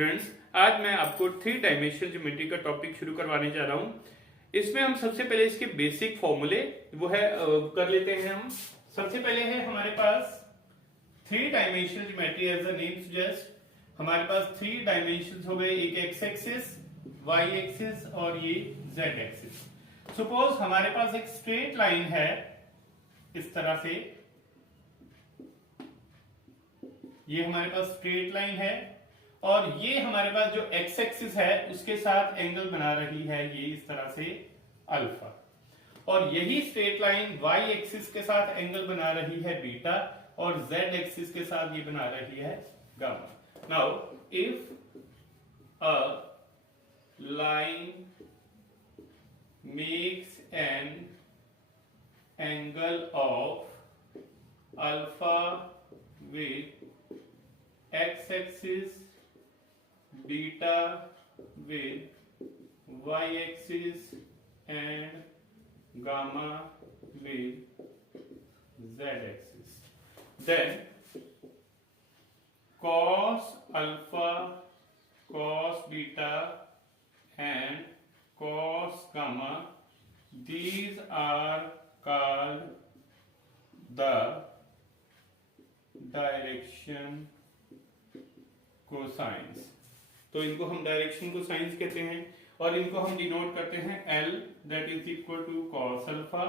Students, आज मैं आपको थ्री डायमेंशनल ज्योमेट्री का टॉपिक शुरू करवाने जा रहा हूं। इसमें हम सबसे पहले इसके बेसिक फॉर्मूले वो है कर लेते हैं। हम सबसे पहले है हमारे पास three dimensional geometry as the name suggest. हमारे पास थ्री डायमेंशंस हो गए, एक एक्स एक्सिस, वाई एक्सिस और ये जेड एक्सिस। सपोज हमारे पास एक स्ट्रेट लाइन है इस तरह से, ये हमारे पास स्ट्रेट लाइन है और ये हमारे पास जो एक्स एक्सिस है उसके साथ एंगल बना रही है ये इस तरह से अल्फा, और यही स्ट्रेट लाइन वाई एक्सिस के साथ एंगल बना रही है बीटा और जेड एक्सिस के साथ ये बना रही है gamma. Now if a line makes an angle of alpha with x-axis, beta with y-axis and gamma with z-axis. Then cos alpha, cos beta and cos gamma, these are called the direction cosines. तो इनको हम direction cosines कहते हैं और इनको हम denote करते हैं L, that is equal to cos alpha,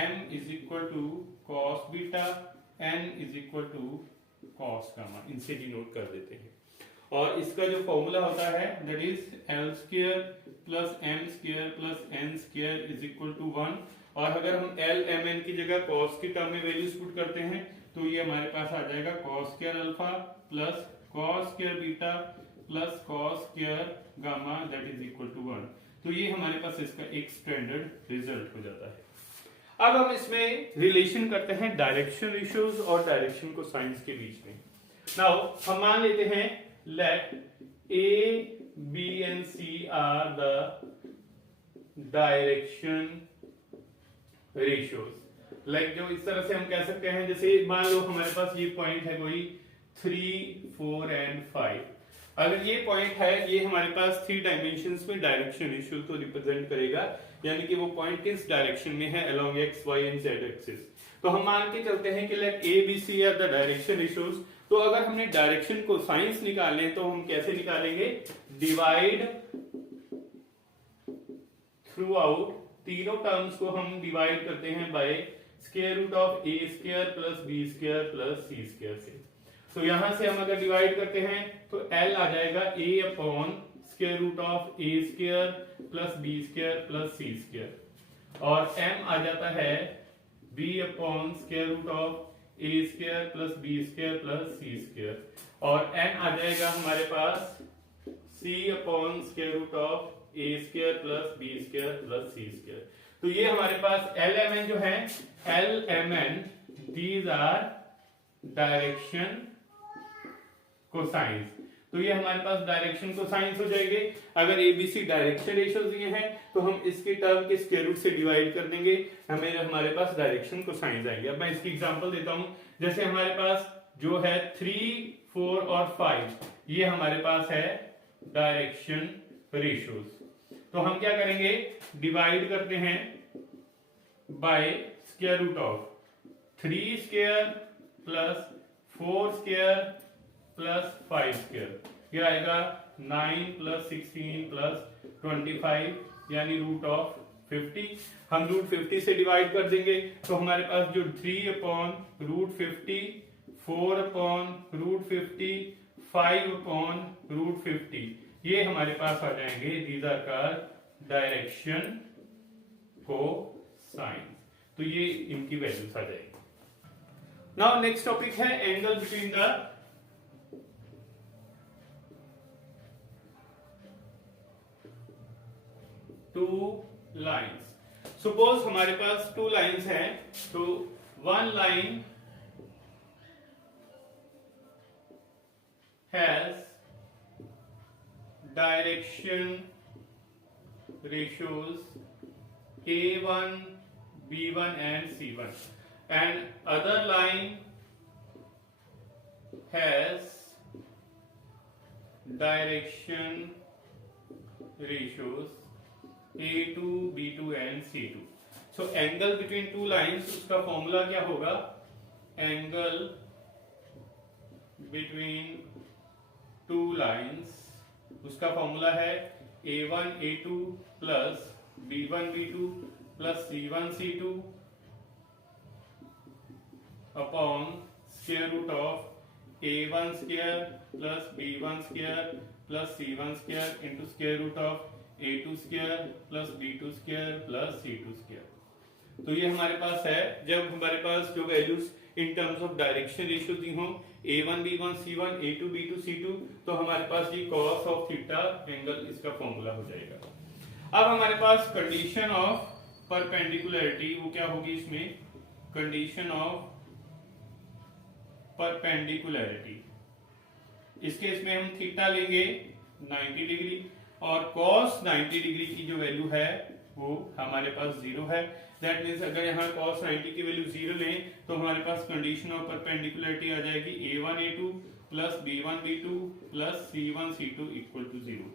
M is equal to cos beta, N is equal to cos gamma. इनसे डिनोट कर देते हैं और इसका जो फॉर्मूला होता है that is L square plus M square plus N square is equal to 1। और अगर हम L M N की जगह कॉस की टर्म में वैल्यूज पुट करते हैं तो ये हमारे पास आ जाएगा cos square alpha plus cos square beta plus cos square gamma that is equal to 1। तो ये हमारे पास इसका एक स्टैंडर्ड रिजल्ट हो जाता है। अब हम इसमें रिलेशन करते हैं डायरेक्शन रेशियोज और डायरेक्शन कोसाइंस के बीच में। नाउ हम मान लेते हैं let A B and C are the direction ratios. Like जो इस तरह से हम कह सकते हैं, जैसे मान लो हमारे पास ये पॉइंट है कोई 3, 4 एंड 5। अगर ये पॉइंट है, ये हमारे पास थ्री डायमेंशंस में डायरेक्शन रेशियो को रिप्रेजेंट करेगा, यानी कि वो पॉइंट किस डायरेक्शन में है along X Y and Z axis. तो हम मान के चलते हैं कि let A B C are the direction ratios. तो अगर हमने डायरेक्शन को साइंस निकालने तो हम कैसे निकालेंगे, डिवाइड थ्रू आउट, तीनों टर्म्स को हम डिवाइड करते हैं by square root of A square plus B square plus C square से। तो यहां से हम अगर डिवाइड करते हैं तो L आ जाएगा a upon square root of A square plus B square plus C square, और M आ जाता है b upon square root of A square plus B square plus C square, और N आ जाएगा हमारे पास c upon square root of A square plus B square plus C square. तो ये हमारे पास LMN जो है, LMN these are direction cosines. तो ये हमारे पास डायरेक्शन कोसाइंस हो जाएंगे। अगर ABC डायरेक्शन रेशियो दिए हैं तो हम इसके टर्म के स्क्वायर रूट से डिवाइड कर देंगे, हमारे पास डायरेक्शन कोसाइंस आएंगे। अब मैं इसकी एग्जांपल देता हूं। जैसे हमारे पास जो है 3, 4 और 5, ये हमारे पास है डायरेक्शन रेशियोज। तो हम क्या करेंगे, डिवाइड करते हैं by square root of 3 square plus 4 square plus 5 square, ये आएगा 9 प्लस 16 प्लस 25 यानी रूट ऑफ 50। हम रूट 50 से डिवाइड कर देंगे तो हमारे पास जो 3 upon root 50, 4 upon root 50, 5 upon root 50, ये हमारे पास आ जाएंगे। These are called direction cosines. तो ये इनकी वैल्यूज आ जाएगी। नाउ नेक्स्ट टॉपिक है angle between the two lines. Suppose हमारे पास टू लाइंस हैं, तो one line has direction ratios A1, B1 and C1, and other line has direction ratios A2, B2 and C2। So angle between two lines, उसका formula क्या होगा? Angle between two lines, उसका formula है A1 A2 plus B1 B2 plus C1 C2 upon square root of A1 square plus B1 square plus C1 square into square root of A2 square plus B2 square plus C2 square. तो ये हमारे पास है, जब हमारे पास जो values इन टर्म्स ऑफ डायरेक्शन रेशियो दी हो A1 B1 C1 A2 B2 C2, तो हमारे पास ये cos ऑफ थीटा एंगल इसका फॉर्मूला हो जाएगा। अब हमारे पास कंडीशन ऑफ परपेंडिकुलरिटी, वो क्या होगी इसमें? कंडीशन ऑफ परपेंडिकुलरिटी, इस केस में हम थीटा लेंगे 90 डिग्री और cos 90 डिग्री की जो वैल्यू है वो हमारे पास 0 है। दैट मींस अगर यहाँ cos 90 की वैल्यू 0 लें तो हमारे पास कंडीशन ऑफ परपेंडिकुलरिटी आ जाएगी A1 A2 plus B1 B2 plus C1 C2 equal to 0।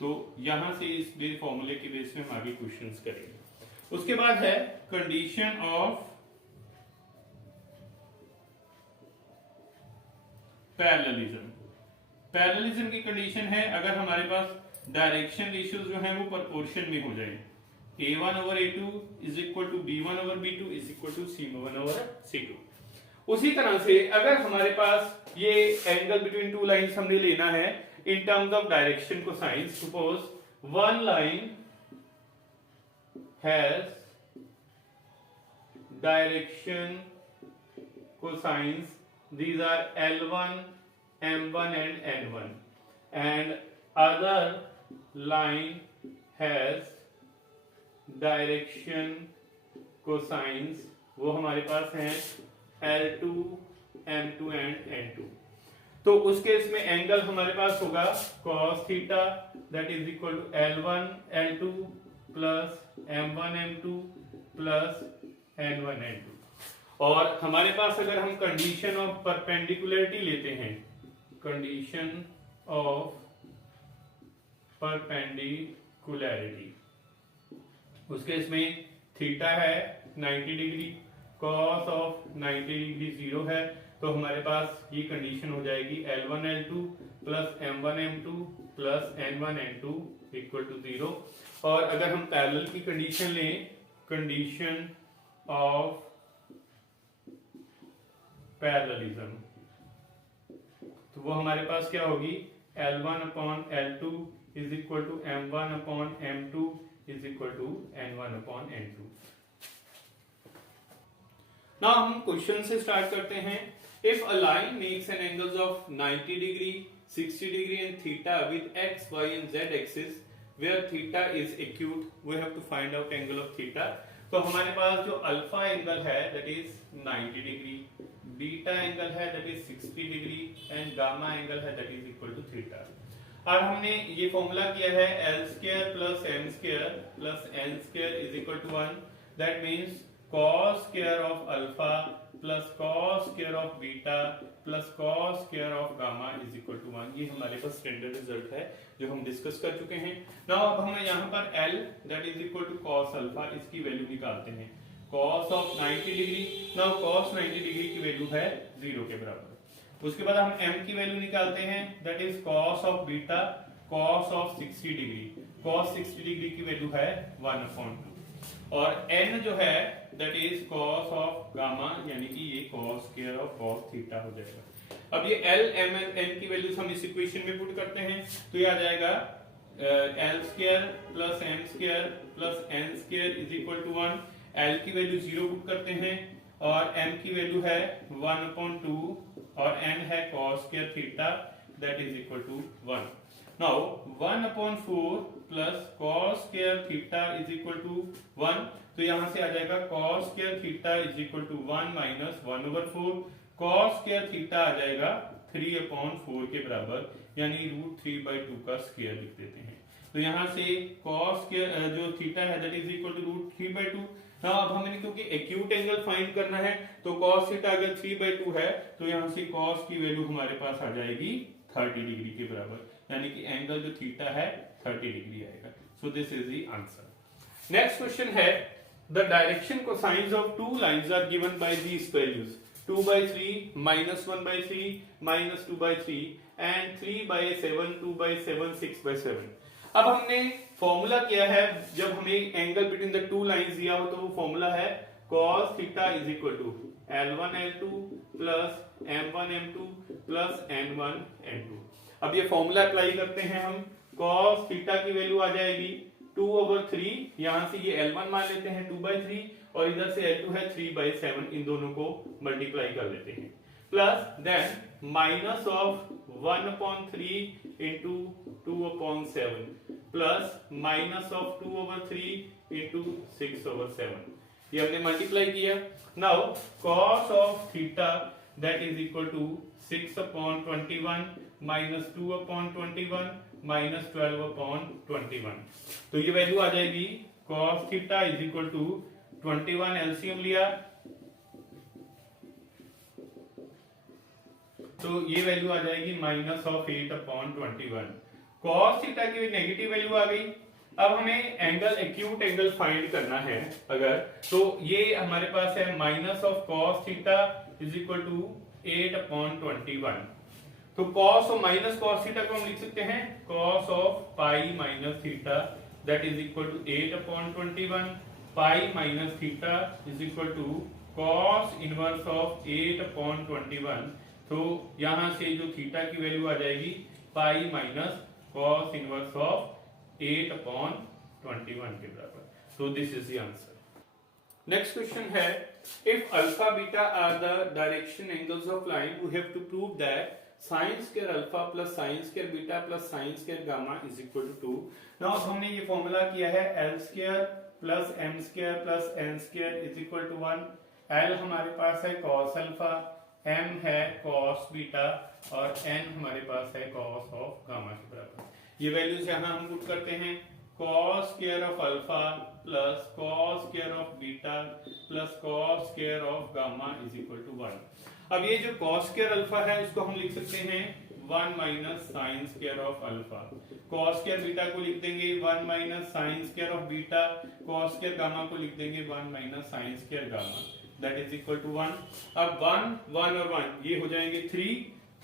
तो यहां से इस फॉर्मूले की बेस पे हम आगे क्वेश्चंस करेंगे। उसके बाद है कंडीशन ऑफ पैरेललिज्म। पैरेललिज्म की कंडीशन है अगर हमारे पास डायरेक्शन रेशियोज जो हैं वो प्रोपोर्शन में हो जाए, A1 over A2 is equal to B1 over B2 is equal to C1 over C2। उसी तरह से अगर हमारे पास ये एंगल बिटवीन टू लाइंस हमने लेना है in terms of direction cosine, suppose one line has direction cosines, these are L1, M1 and N1, and other line has direction cosines, वो हमारे पास हैं L2, M2 and N2। तो उस case में angle हमारे पास होगा cos theta that is equal to L1 L2 plus M1 M2 plus N1 N2। और हमारे पास अगर हम कंडीशन ऑफ परपेंडिकुलरिटी लेते हैं, कंडीशन ऑफ परपेंडिकुलरिटी, उस केस में थीटा है 90 डिग्री, cos ऑफ 90 डिग्री 0 है, तो हमारे पास ये कंडीशन हो जाएगी L1 L2 plus M1 M2 plus N1 N2 equal to 0। और अगर हम पैरेलल की कंडीशन लें, कंडीशन ऑफ पैरेललिज्म, तो वो हमारे पास क्या होगी? L1 upon L2 is equal to M1 upon M2 is equal to N1 upon N2। Now हम क्वेश्चन से स्टार्ट करते हैं। If a line makes an angles of 90 degree 60 degree and theta with x y and z axis where theta is acute, we have to find out angle of theta. तो हमारे पास जो alpha angle है that is 90 degree, beta angle है that is 60 degree and gamma angle है that is equal to theta. अब हमने ये फॉर्मूला किया है L square plus M square plus N square is equal to 1। That means cos square of alpha plus cos square of beta plus cos square of gamma is equal to 1। ये हमारे पास standard result है जो हम discuss कर चुके हैं। Now अब हम यहाँ पर L that is equal to cos alpha, इसकी वैल्यू निकालते हैं। cos of 90 degree, now cos 90 degree की वैल्यू है 0 के बराबर। उसके बाद हम m की वैल्यू निकालते हैं that is cos of beta cos of 60 degree, cos 60 degree की वैल्यू है 1/2 और n जो है that is cos of gamma यानी कि ये cos square of cos theta हो जाएगा। अब ये L m n की वैल्यूज हम इस इक्वेशन में पुट करते हैं तो ये आ जाएगा L square plus m square plus n square is equal to 1। L की वैल्यू 0 पुट करते हैं और m की वैल्यू है 1/2 और n है cos square theta that is equal to 1। Now 1/4 plus cos square theta is equal to 1, तो यहां से आ जाएगा cos square theta is equal to 1 minus 1/4, cos square theta आ जाएगा 3/4 के बराबर यानी √3/2 का स्क्वायर लिख देते हैं। तो यहां से cos स्क्वायर जो थीटा है दैट इज इक्वल टू √3/2। ना अब हमें क्योंकि एक्यूट एंगल फाइंड करना है तो cos थीटा अगर 3/2 है तो यहां से cos की वैल्यू हमारे पास आ जाएगी 30 डिग्री के बराबर यानी कि एंगल जो थीटा है 30 डिग्री आएगा। So this is the answer. Next question है the direction cosines of two lines are given by these values 2/3 -1/3 -2/3 and 3/7 2/7 6/7। अब हमने फॉर्मूला किया है, जब हमें angle between the two lines दिया हो तो वो फॉर्मूला है cos theta is equal to L1 L2 plus M1 M2 plus N1 N2। अब ये फॉर्मूला अप्लाई करते हैं हम। cos थीटा की वैल्यू आ जाएगी 2/3, यहां से ये L1 मान लेते हैं 2/3 और इधर से L2 है 3/7, इन दोनों को मल्टीप्लाई कर लेते हैं, plus then minus of 1/3 into 2/7 plus minus of 2/3 into 6/7। ये हमने मल्टीप्लाई किया। Now cos of theta that is equal to 6/21 minus 2/21 minus 12/21। तो ये वैल्यू आ जाएगी cos theta is equal to 21 LCM लिया तो ये वैल्यू आ जाएगी माइनस ऑफ 8/21। cos थीटा की नेगेटिव वैल्यू आ गई। अब हमें एंगल एक्यूट एंगल फाइंड करना है अगर, तो ये हमारे पास है minus of cos theta is equal to 8/21। तो cos और माइनस cos थीटा को हम लिख सकते हैं cos of pi minus theta that is equal to 8/21 pi minus theta is equal to cos inverse of 8/21। तो यहां से जो थीटा की वैल्यू आ जाएगी pi minus cos inverse of 8/21 के बराबर। So this is the answer. Next question है if alpha beta are the direction angles of line we have to prove that sin square alpha plus sin square beta plus sin square gamma is equal to 2। Now हमने ये formula किया है L square plus M square plus N square is equal to 1। L हमारे पास है cos alpha, M है cos beta और N हमारे पास है cos ऑफ गामा के बराबर। ये वैल्यूज यहां हम पुट करते हैं cos square of alpha plus cos square of beta plus cos square of gamma is equal to 1। अब ये जो cos स्क्वायर अल्फा है इसको हम लिख सकते हैं 1 minus sine square of alpha. cos square beta को लिख देंगे 1 minus sine square of beta, cos square gamma को लिख देंगे 1 minus sine square gamma that is equal to 1। अब 1 1 और 1 ये हो जाएंगे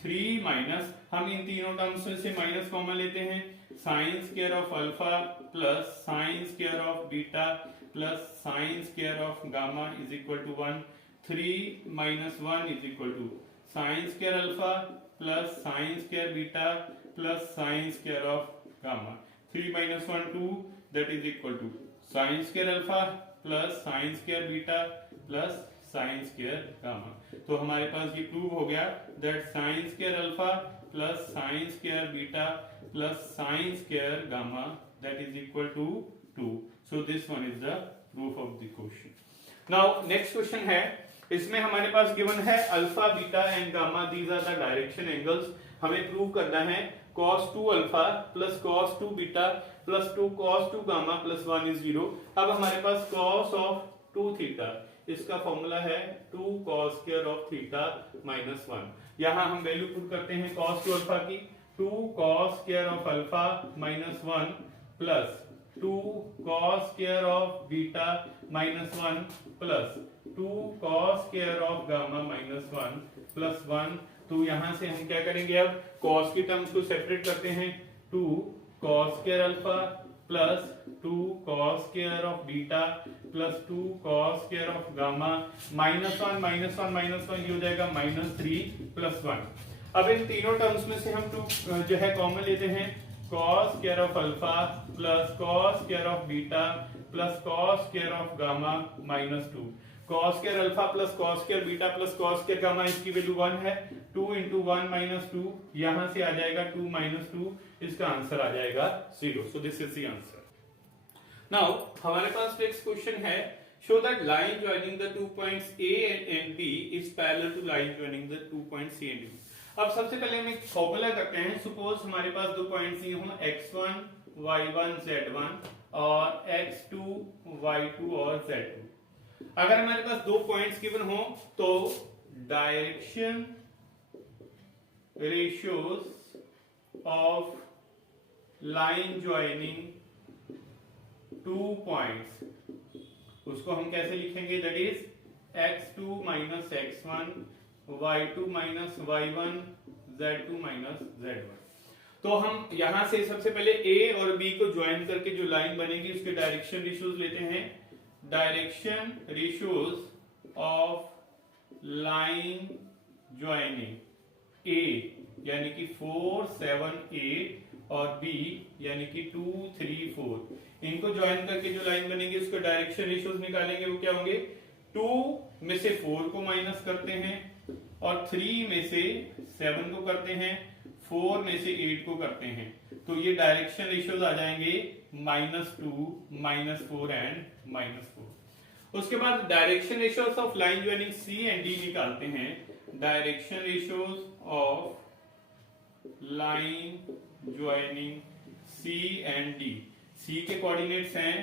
3 माइनस, हम इन तीनों टर्म्स में से माइनस कॉमन लेते हैं, sine square of alpha plus sine square of beta plus sine square of gamma is equal to 1। 3 minus 1 is equal to sine square alpha plus sine square beta plus sine square of gamma. 3 minus 1 2 that is equal to sine square alpha plus sine square beta plus sine square gamma. तो हमारे पास ये prove हो गया that sine square alpha plus sine square beta plus sine square gamma that is equal to 2। So this one is the proof of the question. Now next question है, इसमें हमारे पास गिवन है alpha beta and gamma these are the direction angles. हमें prove करना है cos 2 alpha plus cos 2 beta plus 2 cos 2 gamma plus 1 is 0। अब हमारे पास cos ऑफ 2 थीटा, इसका फॉर्मूला है 2 cos square of theta minus 1। यहां हम वैल्यू पुट करते हैं cos 2 अल्फा की 2 cos square of alpha minus 1 plus 2 cos square of beta minus 1 plus 2 cos square of gamma minus 1 plus 1। तो यहां से हम क्या करेंगे, अब cos की टर्म्स को सेपरेट करते हैं, 2 cos square alpha plus 2 cos square of beta plus 2 cos square of gamma minus 1 minus 1 minus 1 ये हो जाएगा माइनस 3 प्लस 1। अब इन तीनों टर्म्स में से हम 2 जो है कॉमन लेते हैं, cos square of alpha plus cos square of beta plus cos square of gamma minus 2। cos square alpha plus cos square beta plus cos square gamma इसकी वैल्यू 1 है, 2 इंटू 1 माइनस 2 यहां से आ जाएगा 2 माइनस 2, इसका answer आ जाएगा 0। So this is the answer. Now हमारे पास नेक्स्ट क्वेश्चन है, show that line joining the 2 points A and B is parallel to line joining the 2 points C and D। अब सबसे पहले हम एक फॉर्मूला करते हैं। सपोज हमारे पास 2 पॉइंट्स ये हों x1 y1 z1 और x2 y2 और z2। अगर हमारे पास 2 पॉइंट्स गिवन हो तो direction ratios of line joining two points, उसको हम कैसे लिखेंगे, that is x2 minus x1, y2 minus y1, z2 minus z1। तो हम यहां से सबसे पहले a और b को ज्वाइन करके जो लाइन बनेगी उसके डायरेक्शन रेशियोज लेते हैं। Direction ratios of line joining a यानी कि 4, 7, 8 और b यानी कि 2, 3, 4, इनको ज्वाइन करके जो लाइन बनेगी उसके डायरेक्शन रेशियोज निकालेंगे। वो क्या होंगे, 2 में से 4 को माइनस करते हैं और 3 में से 7 को करते हैं, 4 में से 8 को करते हैं, तो ये डायरेक्शन रेशियोज आ जाएंगे -2, -4 एंड -4। उसके बाद direction ratios of line joining C and D निकालते हैं। Direction ratios of line joining C and D, C के कोऑर्डिनेट्स हैं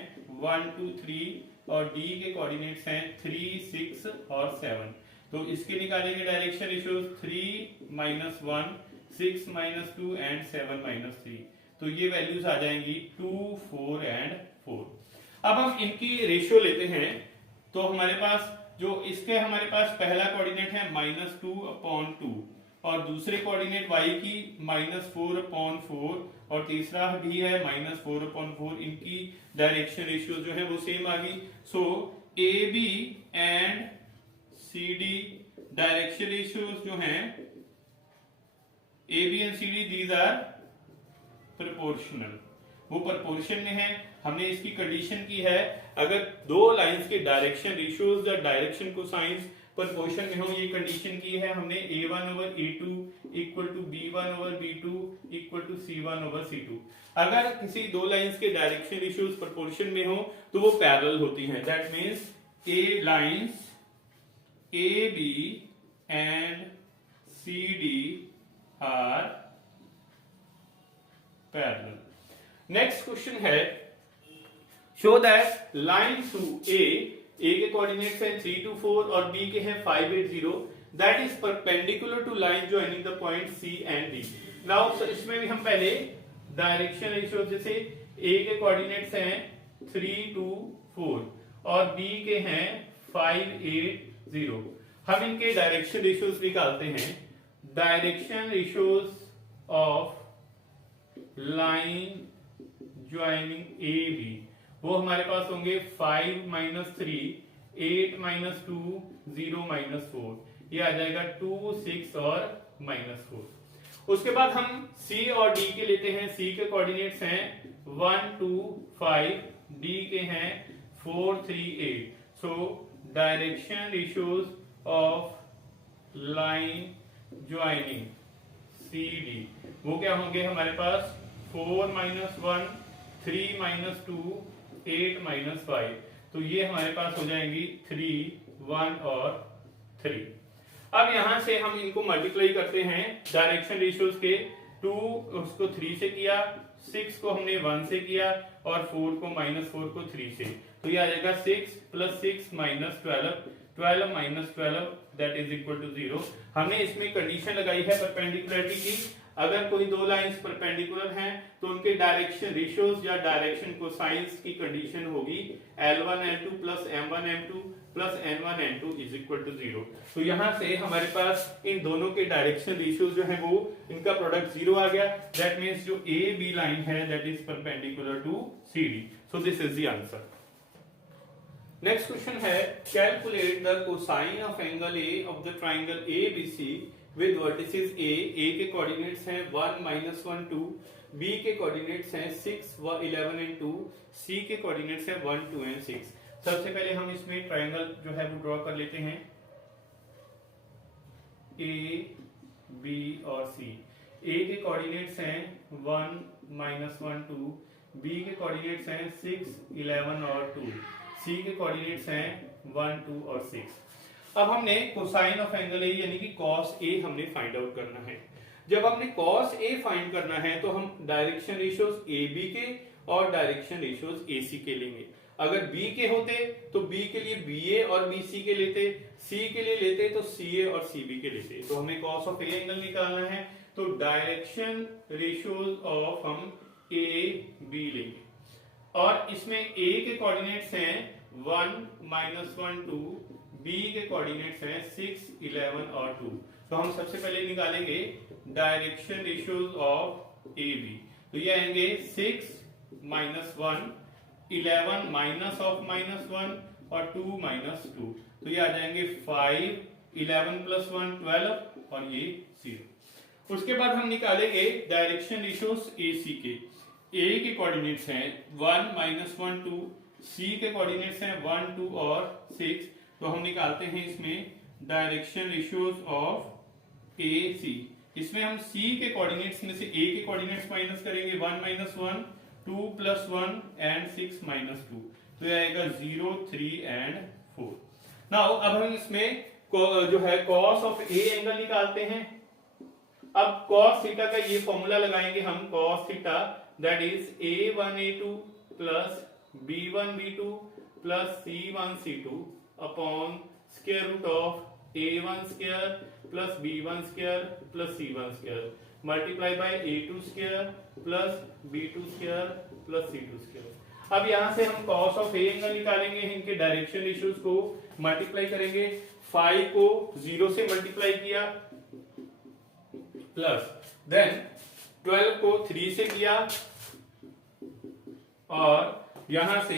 1, 2, 3 और D के कोऑर्डिनेट्स हैं 3, 6 और 7। तो इसके निकालेंगे डायरेक्शन रेशियोज 3, -1, 6, -2 एंड 7, -3। तो ये वैल्यूज आ जाएंगी 2, 4 एंड 4। अब हम इनकी रेशियो लेते हैं। तो हमारे पास जो इसके हमारे पास पहला कोऑर्डिनेट है -2/2 और दूसरे कोऑर्डिनेट y की -4/4 और तीसरा भी है -4/4। इनकी डायरेक्शन रेशियो जो है वो सेम आ गई। So AB and CD direction ratios जो हैं AB and CD these are proportional, वो प्रोपोर्शन में है। हमने इसकी कंडीशन की है अगर दो लाइंस के डायरेक्शन रेशियोज या डायरेक्शन कोसाइंस प्रोपोर्शन में हो, ये कंडीशन की है हमने A1/A2 equal to B1/B2 equal to C1/C2। अगर किसी दो लाइंस के डायरेक्शन रेशियोज प्रोपोर्शन में हो तो वो पैरेलल होती हैं। That means A lines AB and CD are parallel. Next question है, show that line through A के कोऑर्डिनेट्स हैं 3, 2, 4 और B के हैं 5, 8, 0, that is perpendicular to line joining the point C and D। Now इसमें भी हम पहले डायरेक्शन रेशियो, जैसे A के कोऑर्डिनेट्स हैं 3, 2, 4 और B के हैं 5, 8, 0। हम इनके डायरेक्शन रेशियोज निकालते हैं। Direction ratios of line joining AB, वो हमारे पास होंगे 5, -3, 8, -2, 0, -4। ये आ जाएगा 2, 6 और -4। उसके बाद हम C और D के लेते हैं। C के कोऑर्डिनेट्स हैं 1, 2, 5, D के हैं 4, 3, 8। So direction ratios of line joining CD वो क्या होंगे हमारे पास 4, -1, 3, -2, 8, -5। तो ये हमारे पास हो जाएंगी 3, 1 और 3। अब यहां से हम इनको मल्टीप्लाई करते हैं डायरेक्शन रेशियोज के। 2 उसको 3 से किया, 6 को हमने 1 से किया और 4 को -4 को 3 से। तो ये आ जाएगा 6 + 6 -12, 12 - 12 दैट इज इक्वल टू 0। हमने इसमें कंडीशन लगाई है परपेंडिकुलरिटी की। अगर कोई दो लाइंस परपेंडिकुलर हैं तो उनके डायरेक्शन रेशियोज या डायरेक्शन कोसाइंस की कंडीशन होगी L1L2 + M1M2 + N1N2 is equal to 0। तो यहां से हमारे पास इन दोनों के डायरेक्शन रेशियोज जो है वो इनका प्रोडक्ट 0 आ गया। दैट मींस जो AB लाइन है that is perpendicular to CD। So this is the answer. Next question है, calculate the cosine of angle A of the triangle ABC with vertices A के कोऑर्डिनेट्स हैं 1, -1, 2, B के coordinates हैं 6, 11 and 2, C के coordinates हैं 1, 2 and 6। सबसे पहले हम इसमें ट्राइंगल जो है वो ड्रॉ कर लेते हैं A, B और C। A के कोऑर्डिनेट्स हैं 1, -1, 2, B के कोऑर्डिनेट्स हैं 6, 11 और 2, C के कोऑर्डिनेट्स हैं 1, 2 और 6। अब हमने कोसाइन ऑफ एंगल A यानी कि cos A हमने फाइंड आउट करना है। जब हमने cos A फाइंड करना है तो हम डायरेक्शन रेशियोज AB के और डायरेक्शन रेशियोज AC के लेंगे। अगर B के होते तो B के लिए BA और BC के लेते, C के लिए लेते तो CA और CB के लेते। तो हमें cos ऑफ A एंगल निकालना है। तो डायरेक्शन रेशियोज ऑफ हम ए बी लेंगे और इसमें ए के कोऑर्डिनेट्स हैं 1 -1 2, बी के कोऑर्डिनेट्स हैं 6 11 और 2। तो हम सबसे पहले निकालेंगे direction ratios of A B. तो ये आएंगे 6 -1 11 माइनस ऑफ -1 और 2 -2। तो ये आ जाएंगे 5 11 + 1 12 और ये 0। उसके बाद हम निकालेंगे डायरेक्शन रेशियोज ए सी के। ए के कोऑर्डिनेट्स हैं 1 -1 2, सी के कोऑर्डिनेट्स हैं 1 2 और 6। तो हम निकालते हैं इसमें डायरेक्शन रेशियोज ऑफ ए सी। इसमें हम सी के कोऑर्डिनेट्स में से ए के कोऑर्डिनेट्स माइनस करेंगे 1 -1 2 + 1 एंड 6 -2। तो ये आएगा 0 3 एंड 4। नाउ अब हम इसमें जो है cos ऑफ ए एंगल निकालते हैं। अब cos थीटा का ये फॉर्मूला लगाएंगे हम, cos theta that is a1 a2 plus b1 b2 plus c1 c2 upon square root of a1 square plus b1 square plus c1 square multiply by a2 square plus b2 square plus c2 square. अब यहां से हम cos of A angle निकालेंगे, इनके direction ratios को multiply करेंगे। 5 को 0 से मल्टीप्लाई किया प्लस देन 12 को 3 से किया और यहां से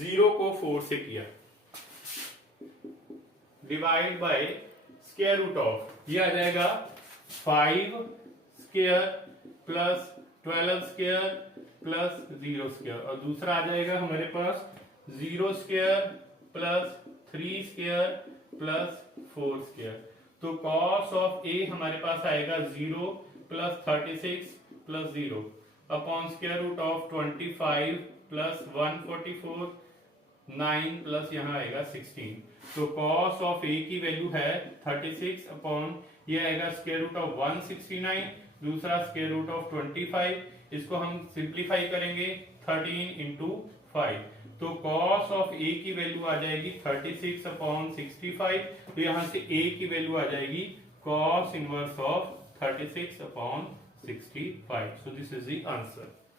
0 को 4 से किया divide by square root of, ये आ जाएगा 5 square plus 12 square plus 0 square और दूसरा आ जाएगा हमारे पास 0 square plus 3 square plus 4 square. तो cos ऑफ ए हमारे पास आएगा 0 plus 36 plus 0 upon square root of 25 plus 144 9 plus यहाँ आएगा 16। तो cos ऑफ ए की वैल्यू है 36 अपॉन ये आएगा स्क्वायर रूट ऑफ 169, दूसरा स्क्वायर रूट ऑफ 25। इसको हम सिंप्लीफाई करेंगे 13 इंटू 5। तो cos ऑफ ए की वैल्यू आ जाएगी 36 अपॉन 65। तो यहां से ए की वैल्यू आ जाएगी cos inverse of 36 upon 65। So this is the answer.